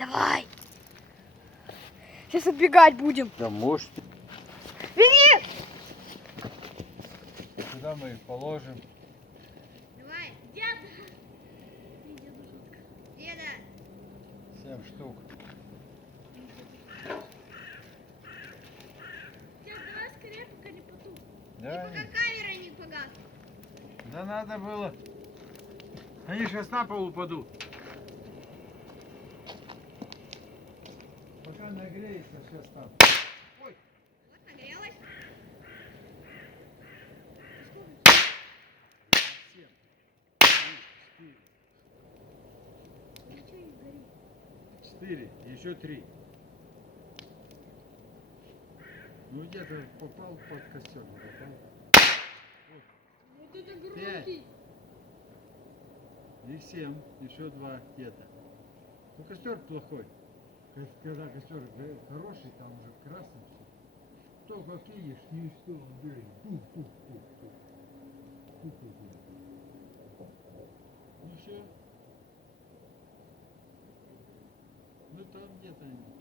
Давай. Сейчас отбегать будем. Да можете. Беги! Сюда мы их положим. Давай, дед. Деда. 7 штук. Дед, давай скорее, пока не потух. Да, Пока камера не погасла. да надо было. Они сейчас на пол упадут. Пока нагреется, сейчас там. Ой. Вот, нагрелась. 7. Ничего не горит. 4. Еще 3. Ну где-то попал под костер, не попал. Вот это Пять. громкий. И 7. Еще 2 где-то. Ну костер плохой. Когда костер хороший, там уже красный все. Только кинешь, не успел, бери. Пух-пух-пух-пух. Пух-пух-пух. Ну все. Ну там где-то они.